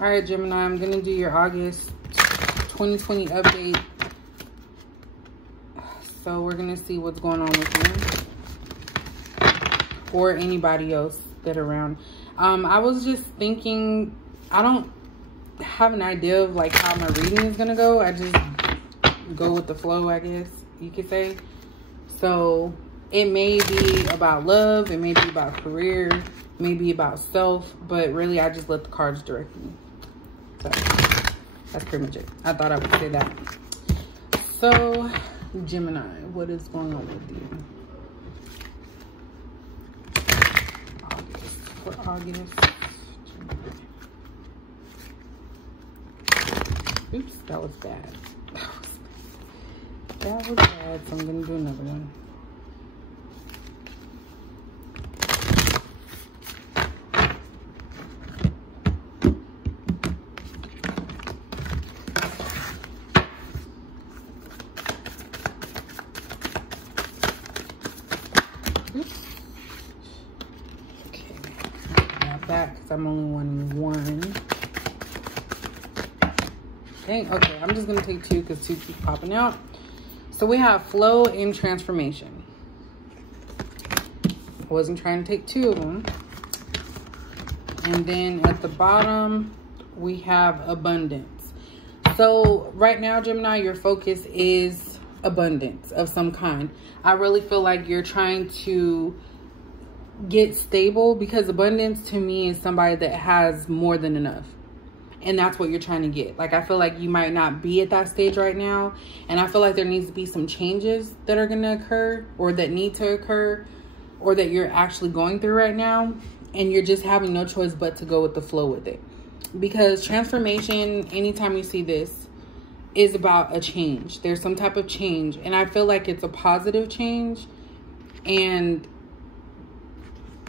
All right, Gemini, I'm going to do your August 2020 update. So we're going to see what's going on with you or anybody else that are around. I was just thinking, I don't have an idea of like how my reading is going to go. I just go with the flow, I guess you could say. So it may be about love, it may be about career, maybe about self, but really I just let the cards direct me. So that's pretty much it. I thought I would say that. So Gemini, what is going on with you? August. Oops, that was bad. That was bad, so I'm gonna do another one. I'm only wanting one. Dang, okay, I'm just gonna take two because two keep popping out. So we have flow and transformation. I wasn't trying to take two of them. And then at the bottom, we have abundance. So right now, Gemini, your focus is abundance of some kind. I really feel like you're trying to get stable, because abundance to me is somebody that has more than enough, and that's what you're trying to get. Like, I feel like you might not be at that stage right now, and I feel like there needs to be some changes that are going to occur, or that need to occur, or that you're actually going through right now, and you're just having no choice but to go with the flow with it. Because transformation, anytime you see this, is about a change. There's some type of change, and I feel like it's a positive change, and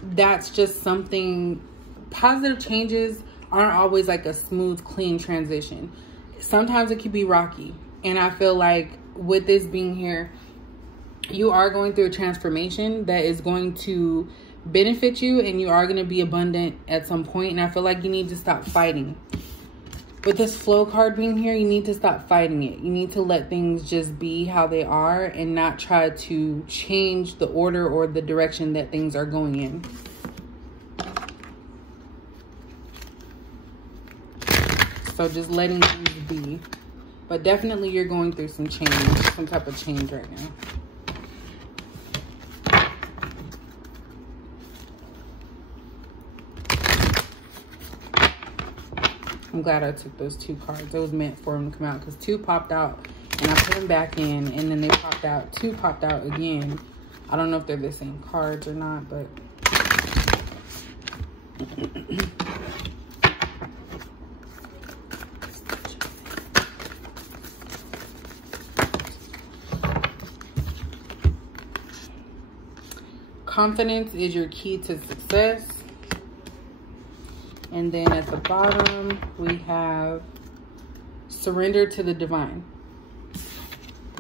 that's just something. Positive changes aren't always like a smooth, clean transition. Sometimes it can be rocky, and I feel like with this being here, you are going through a transformation that is going to benefit you, and you are going to be abundant at some point. And I feel like you need to stop fighting. With this flow card being here, you need to stop fighting it. You need to let things just be how they are and not try to change the order or the direction that things are going in. So just letting things be. But definitely you're going through some change, some type of change right now. I'm glad I took those two cards. It was meant for them to come out, because two popped out and I put them back in, and then they popped out. Two popped out again. I don't know if they're the same cards or not, but confidence is your key to success. And then at the bottom, we have surrender to the divine.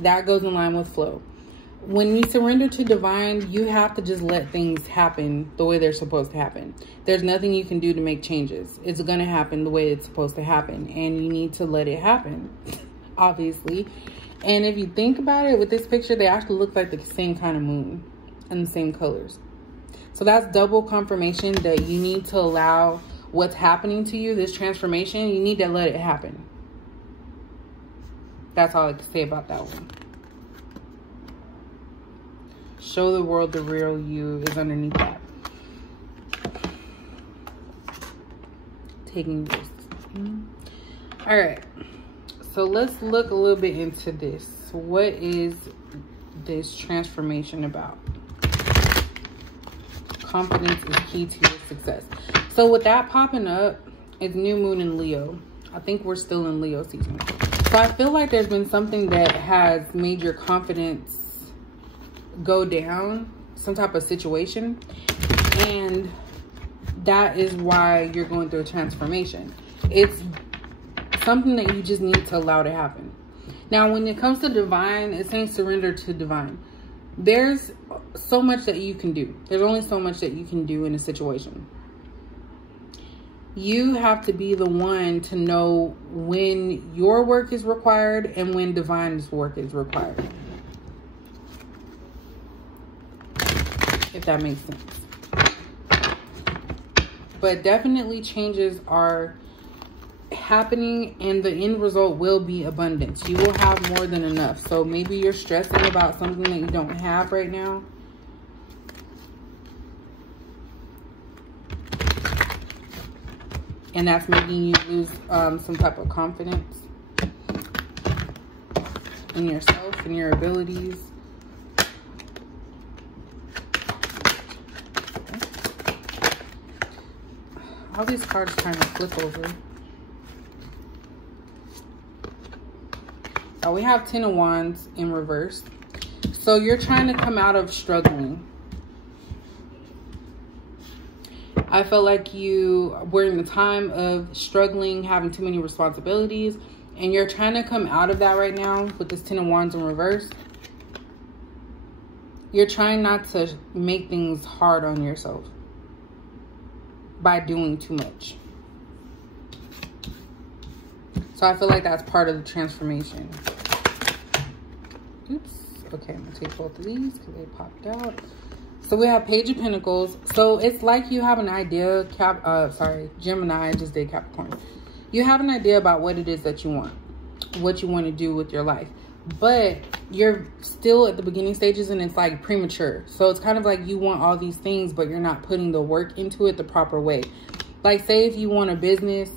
That goes in line with flow. When you surrender to divine, you have to just let things happen the way they're supposed to happen. There's nothing you can do to make changes. It's going to happen the way it's supposed to happen, and you need to let it happen, obviously. And if you think about it, with this picture, they actually look like the same kind of moon and the same colors. So that's double confirmation that you need to allow what's happening to you, this transformation, you need to let it happen. That's all I can say about that one. Show the world the real you is underneath that. Taking risks. All right. So let's look a little bit into this. What is this transformation about? Confidence is key to your success. So with that popping up, it's new moon in Leo. I think we're still in Leo season. So I feel like there's been something that has made your confidence go down, some type of situation. And that is why you're going through a transformation. It's something that you just need to allow to happen. Now, when it comes to divine, it's saying surrender to divine. There's so much that you can do. There's only so much that you can do in a situation. You have to be the one to know when your work is required and when divine's work is required. If that makes sense. But definitely changes are happening, and the end result will be abundance. You will have more than enough. So maybe you're stressing about something that you don't have right now. And that's making you lose some type of confidence in yourself and your abilities. All these cards trying to flip over. Oh, we have 10 of Wands in reverse. So you're trying to come out of struggling. I feel like you were in the time of struggling, having too many responsibilities, and you're trying to come out of that right now with this 10 of Wands in reverse. You're trying not to make things hard on yourself by doing too much. So I feel like that's part of the transformation. Oops. Okay, I'm going to take both of these because they popped out. So we have Page of Pentacles. So it's like you have an idea, Gemini, I just did Capricorn. You have an idea about what it is that you want, what you want to do with your life. But you're still at the beginning stages and it's like premature. So it's kind of like you want all these things, but you're not putting the work into it the proper way. Like say if you want a business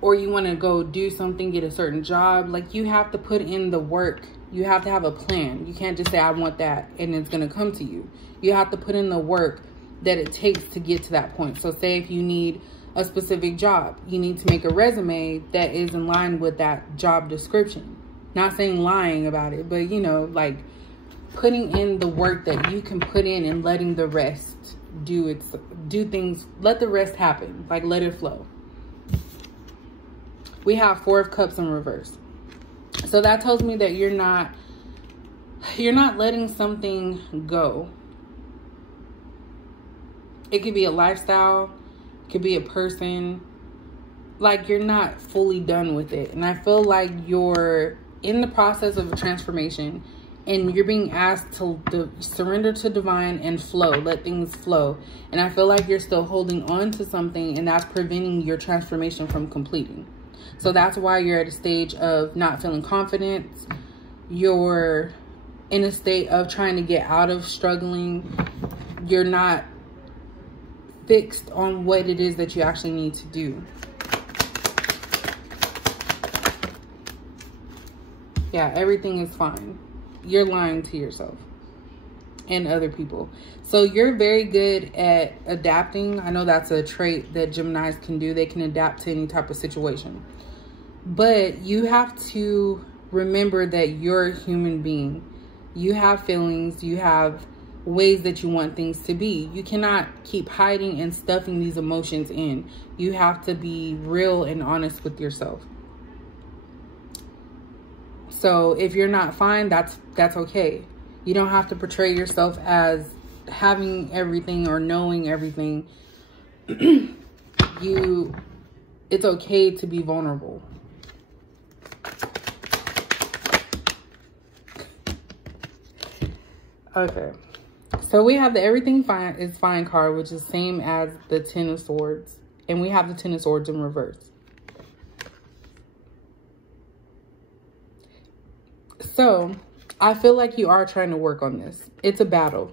or you want to go do something, get a certain job, like you have to put in the work. You have to have a plan. You can't just say, I want that, and it's going to come to you. You have to put in the work that it takes to get to that point. So say if you need a specific job, you need to make a resume that is in line with that job description. Not saying lying about it, but you know, like putting in the work that you can put in and letting the rest do things, let the rest happen, like let it flow. We have 4 of Cups in reverse. So that tells me that you're not letting something go. It could be a lifestyle, it could be a person. Like you're not fully done with it. And I feel like you're in the process of a transformation and you're being asked to surrender to divine and flow, let things flow. And I feel like you're still holding on to something and that's preventing your transformation from completing. So that's why you're at a stage of not feeling confident. You're in a state of trying to get out of struggling. You're not fixed on what it is that you actually need to do. Yeah, everything is fine. You're lying to yourself and other people. So you're very good at adapting. I know that's a trait that Geminis can do. They can adapt to any type of situation. But you have to remember that you're a human being. You have feelings. You have ways that you want things to be. You cannot keep hiding and stuffing these emotions in. You have to be real and honest with yourself. So if you're not fine, that's okay. You don't have to portray yourself as having everything or knowing everything. It's okay to be vulnerable. Okay. So we have the Everything Fine is Fine card, which is same as the 10 of Swords. And we have the 10 of Swords in reverse. So I feel like you are trying to work on this. It's a battle.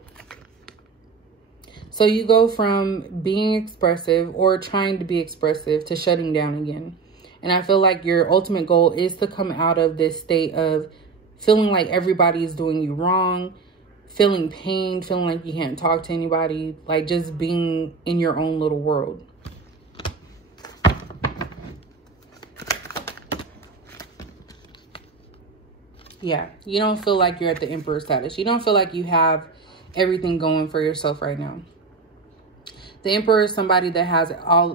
So you go from being expressive or trying to be expressive to shutting down again. And I feel like your ultimate goal is to come out of this state of feeling like everybody is doing you wrong, feeling pain, feeling like you can't talk to anybody, like just being in your own little world. Yeah, you don't feel like you're at the Emperor status. You don't feel like you have everything going for yourself right now. The Emperor is somebody that has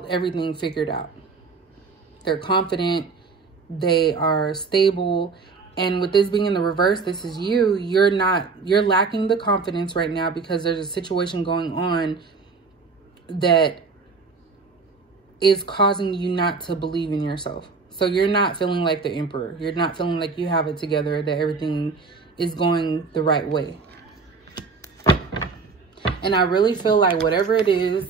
everything figured out. They're confident. They are stable. And with this being in the reverse, this is you. You're lacking the confidence right now because there's a situation going on that is causing you not to believe in yourself. So you're not feeling like the emperor. You're not feeling like you have it together, that everything is going the right way. And I really feel like whatever it is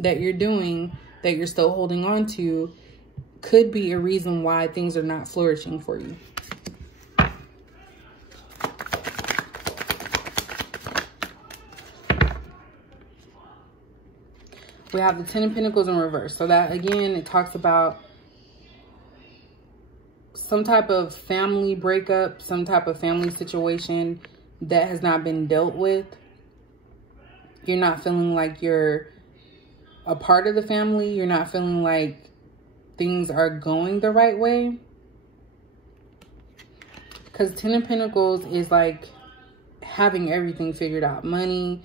that you're doing, that you're still holding on to, could be a reason why things are not flourishing for you. We have the Ten of Pentacles in reverse. So that, again, it talks about some type of family breakup, some type of family situation that has not been dealt with. You're not feeling like you're a part of the family. You're not feeling like things are going the right way. Because Ten of Pentacles is like having everything figured out. Money,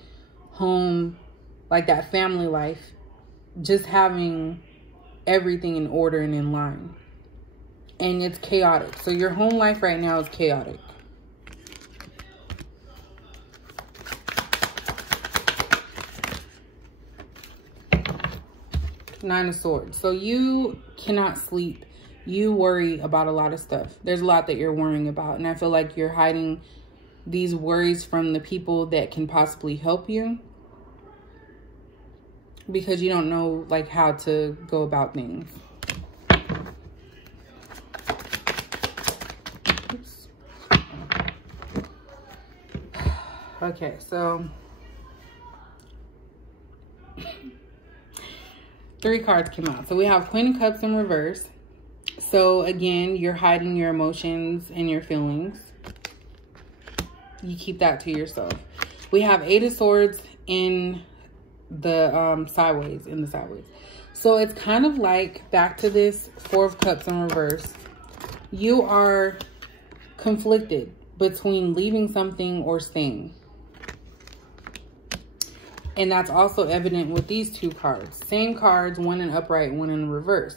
home, like that family life. Just having everything in order and in line. And it's chaotic. So your home life right now is chaotic. Nine of Swords. So you cannot sleep. You worry about a lot of stuff. There's a lot that you're worrying about. And I feel like you're hiding these worries from the people that can possibly help you. Because you don't know like how to go about things. Oops. Okay, so 3 cards came out. So we have Queen of Cups in reverse. So again, you're hiding your emotions and your feelings. You keep that to yourself. We have 8 of Swords in the sideways, So it's kind of like back to this 4 of Cups in reverse. You are conflicted between leaving something or staying. And that's also evident with these 2 cards. Same cards, one in upright, one in reverse.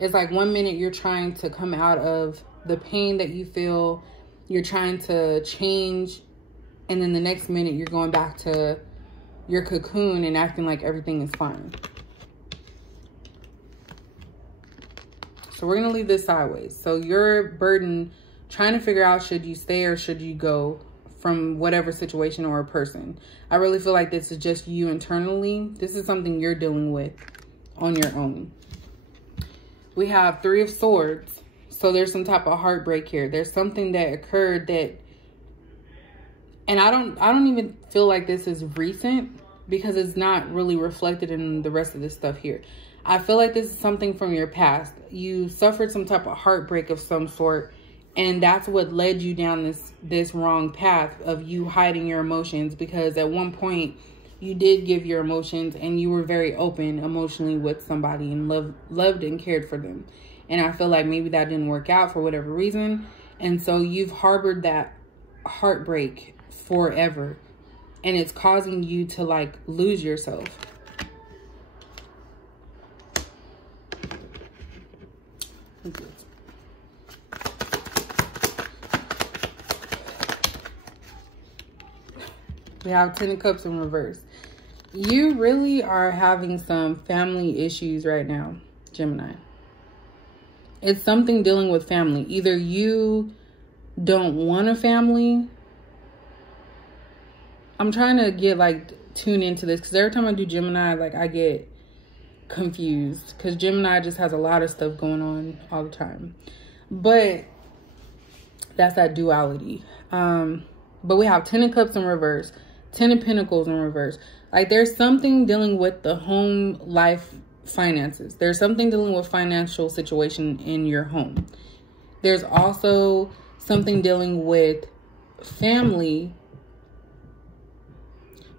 It's like one minute you're trying to come out of the pain that you feel. You're trying to change. And then the next minute you're going back to your cocoon and acting like everything is fine. So we're going to leave this sideways. So your burden, trying to figure out, should you stay or should you go from whatever situation or a person. I really feel like this is just you internally. This is something you're dealing with on your own. We have 3 of Swords. So there's some type of heartbreak here. There's something that occurred that, and I don't even feel like this is recent because it's not really reflected in the rest of this stuff here. I feel like this is something from your past. You suffered some type of heartbreak of some sort, and that's what led you down this wrong path of you hiding your emotions, because at one point you did give your emotions and you were very open emotionally with somebody and loved and cared for them. And I feel like maybe that didn't work out for whatever reason. And so you've harbored that heartbreak forever, and it's causing you to like lose yourself. We have 10 of Cups in reverse. You really are having some family issues right now, Gemini. It's something dealing with family. Either you don't want a family. I'm trying to get like tuned into this because every time I do Gemini, like I get confused because Gemini just has a lot of stuff going on all the time. But that's that duality. But we have 10 of Cups in reverse, 10 of Pentacles in reverse. Like there's something dealing with the home life finances. There's something dealing with financial situation in your home. There's also something dealing with family,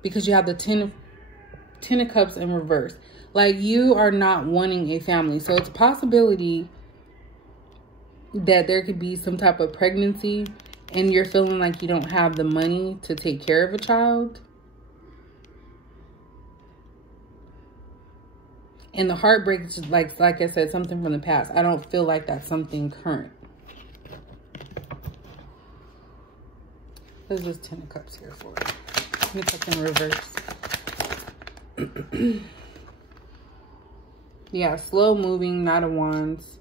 because you have the 10 of Cups in reverse. Like you are not wanting a family. So it's a possibility that there could be some type of pregnancy and you're feeling like you don't have the money to take care of a child. And the heartbreak is just like I said, something from the past. I don't feel like that's something current. There's just 10 of Cups here for it. 10 of Cups in reverse. Yeah, slow moving, Knight of Wands.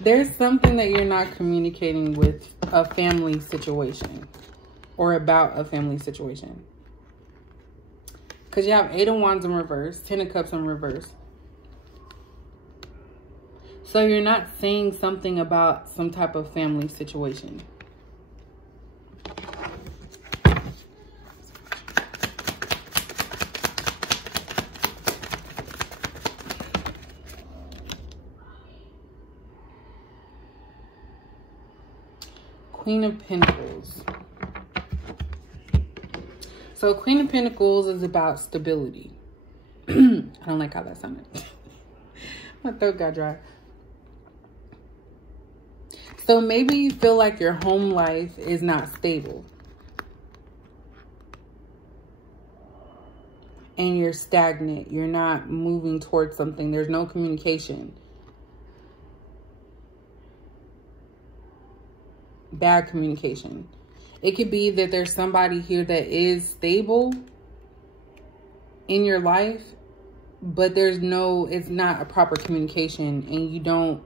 There's something that you're not communicating with a family situation or about a family situation. Because you have 8 of Wands in reverse, 10 of Cups in reverse. So you're not saying something about some type of family situation. Queen of Pentacles. So Queen of Pentacles is about stability. I don't like how that sounded. My throat got dry. So maybe you feel like your home life is not stable. And you're stagnant. You're not moving towards something. There's no communication. Bad communication. It could be that there's somebody here that is stable in your life, but it's not a proper communication and you don't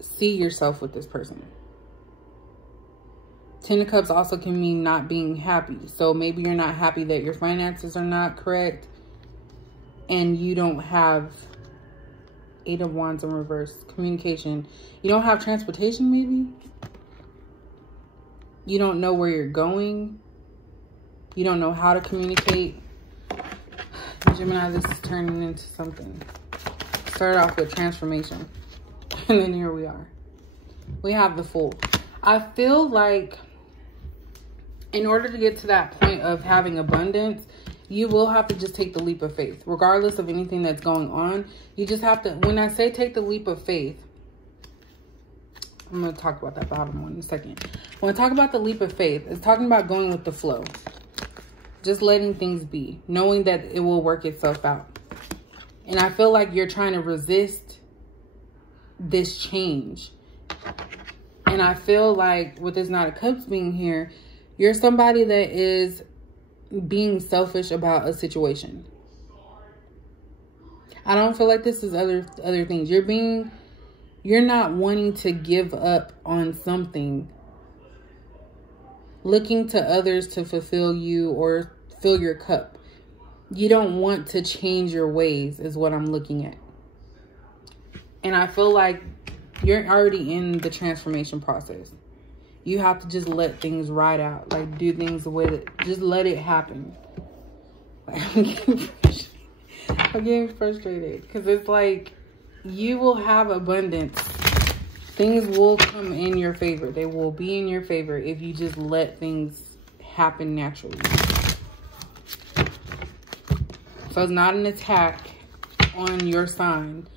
see yourself with this person. 10 of Cups also can mean not being happy. So maybe you're not happy that your finances are not correct and you don't have 8 of Wands in reverse. Communication. You don't have transportation maybe? You don't know where you're going. You don't know how to communicate. Gemini, this is turning into something. Started off with transformation. And then here we are. We have the Fool. I feel like in order to get to that point of having abundance, you will have to just take the leap of faith. Regardless of anything that's going on, you just have to, when I say take the leap of faith, I'm going to talk about that bottom one in a second. When I talk about the leap of faith, it's talking about going with the flow. Just letting things be. Knowing that it will work itself out. And I feel like you're trying to resist this change. And I feel like with this Knight of Cups being here, you're somebody that is being selfish about a situation. I don't feel like this is other things. You're not wanting to give up on something. Looking to others to fulfill you or fill your cup. You don't want to change your ways is what I'm looking at. And I feel like you're already in the transformation process. You have to just let things ride out. Like do things with it. Just let it happen. I'm getting frustrated. Because it's like you will have abundance. Things will come in your favor. They will be in your favor if you just let things happen naturally. So it's not an attack on your sign.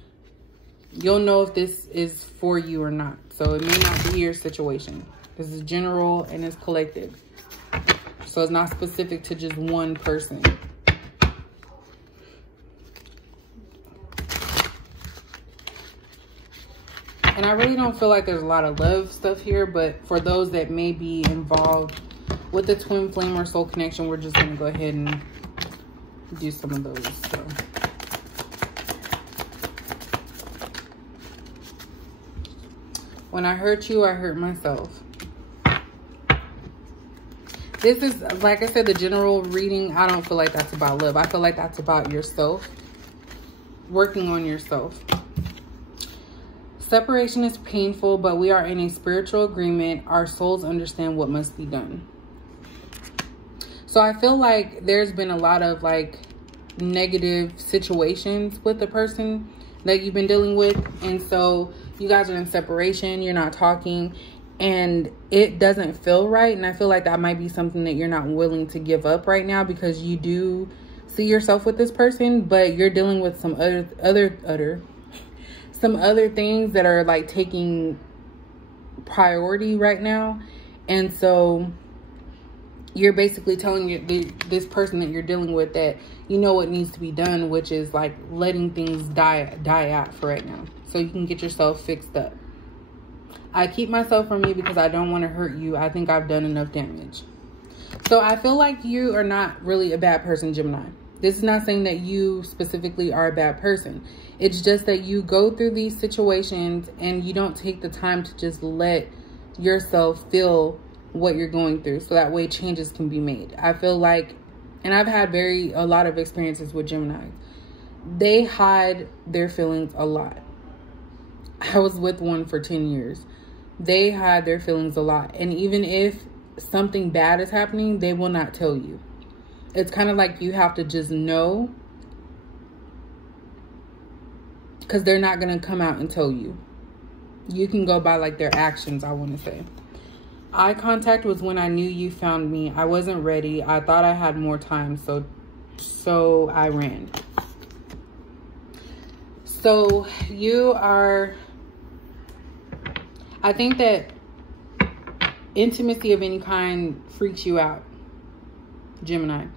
You'll know if this is for you or not. So it may not be your situation. This is general and it's collective. So it's not specific to just one person. And I really don't feel like there's a lot of love stuff here, but for those that may be involved with the twin flame or soul connection, we're just going to go ahead and do some of those. So. When I hurt you, I hurt myself. This is, like I said, the general reading. I don't feel like that's about love. I feel like that's about yourself. Working on yourself. Separation is painful, but we are in a spiritual agreement. Our souls understand what must be done. So I feel like there's been a lot of like negative situations with the person that you've been dealing with. And so you guys are in separation. You're not talking and it doesn't feel right. And I feel like that might be something that you're not willing to give up right now because you do see yourself with this person, but you're dealing with some other things that are like taking priority right now. And so you're basically telling this person that you're dealing with that you know what needs to be done, which is like letting things die out for right now so you can get yourself fixed up. I keep myself from you because I don't want to hurt you. I think I've done enough damage. So I feel like you are not really a bad person, Gemini. This is not saying that you specifically are a bad person. It's just that you go through these situations and you don't take the time to just let yourself feel what you're going through, so that way changes can be made. I feel like, and I've had a lot of experiences with Gemini. They hide their feelings a lot. I was with one for 10 years. They hide their feelings a lot. And even if something bad is happening, they will not tell you. It's kind of like you have to just know, because they're not going to come out and tell you. You can go by like their actions, I want to say. Eye contact was when I knew you found me. I wasn't ready. I thought I had more time, so I ran. So you are, I think that intimacy of any kind freaks you out, Gemini.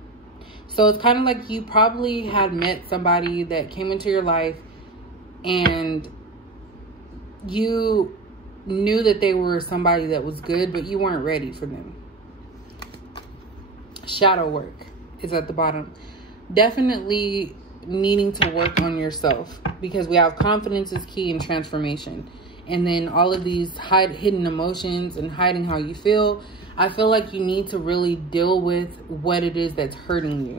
So it's kind of like you probably had met somebody that came into your life and you knew that they were somebody that was good, but you weren't ready for them. Shadow work is at the bottom. Definitely needing to work on yourself, because we have confidence is key in transformation. And then all of these hidden emotions and hiding how you feel. I feel like you need to really deal with what it is that's hurting you,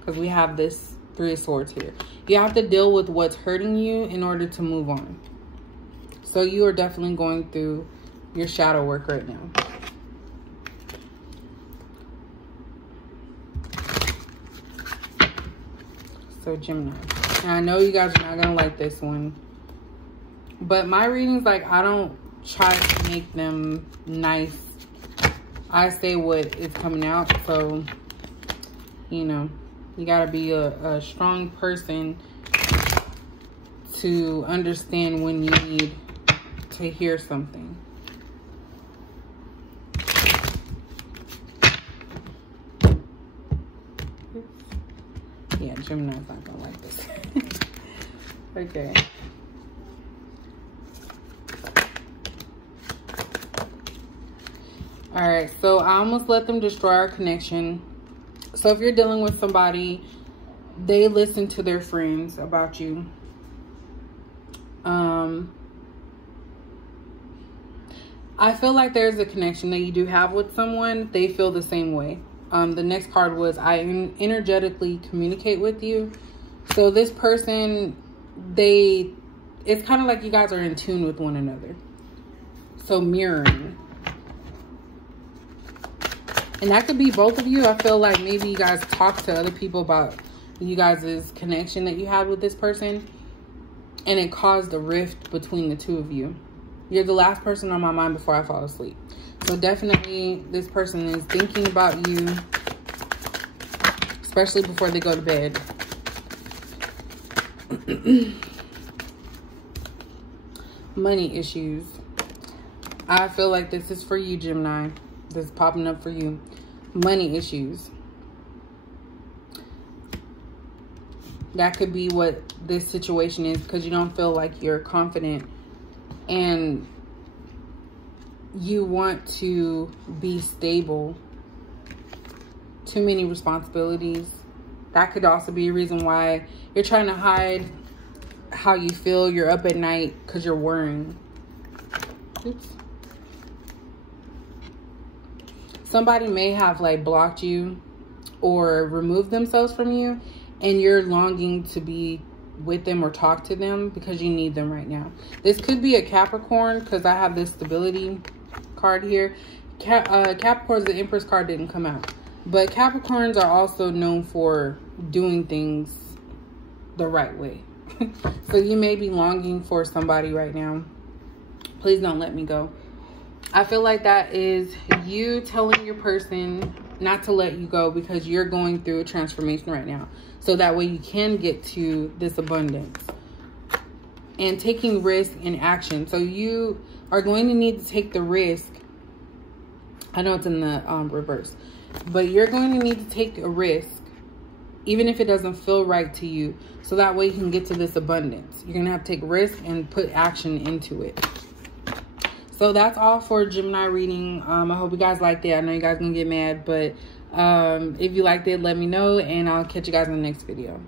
because we have this Three of Swords here. You have to deal with what's hurting you in order to move on. So you are definitely going through your shadow work right now. So Gemini. And I know you guys are not going to like this one. But my readings, like, I don't try to make them nice. I say what is coming out. So, you know, you got to be a strong person to understand when you need to hear something. Yeah, Gemini's not gonna like this. Okay. All right, so I almost let them destroy our connection. So if you're dealing with somebody, they listen to their friends about you. I feel like there's a connection that you do have with someone. They feel the same way. The next card was, I energetically communicate with you. So this person, it's kind of like you guys are in tune with one another. So mirroring. And that could be both of you. I feel like maybe you guys talk to other people about you guys' connection that you have with this person, and it caused a rift between the two of you. You're the last person on my mind before I fall asleep. So definitely this person is thinking about you, especially before they go to bed. Money issues. I feel like this is for you, Gemini. This is popping up for you. Money issues. That could be what this situation is, because you don't feel like you're confident and you want to be stable. Too many responsibilities. That could also be a reason why you're trying to hide how you feel. You're up at night because you're worrying. Oops. Somebody may have like blocked you or removed themselves from you, and you're longing to be with them or talk to them because you need them right now. This could be a Capricorn, because I have this stability card here. Capricorn's, the Empress card didn't come out. But Capricorns are also known for doing things the right way. So you may be longing for somebody right now. Please don't let me go. I feel like that is you telling your person not to let you go, because you're going through a transformation right now. So that way you can get to this abundance. And taking risk in action. So you are going to need to take the risk. I know it's in the reverse. But you're going to need to take a risk, even if it doesn't feel right to you. So that way you can get to this abundance. You're going to have to take risk and put action into it. So that's all for Gemini reading. I hope you guys liked it. I know you guys gonna get mad, but if you liked it, let me know, and I'll catch you guys in the next video.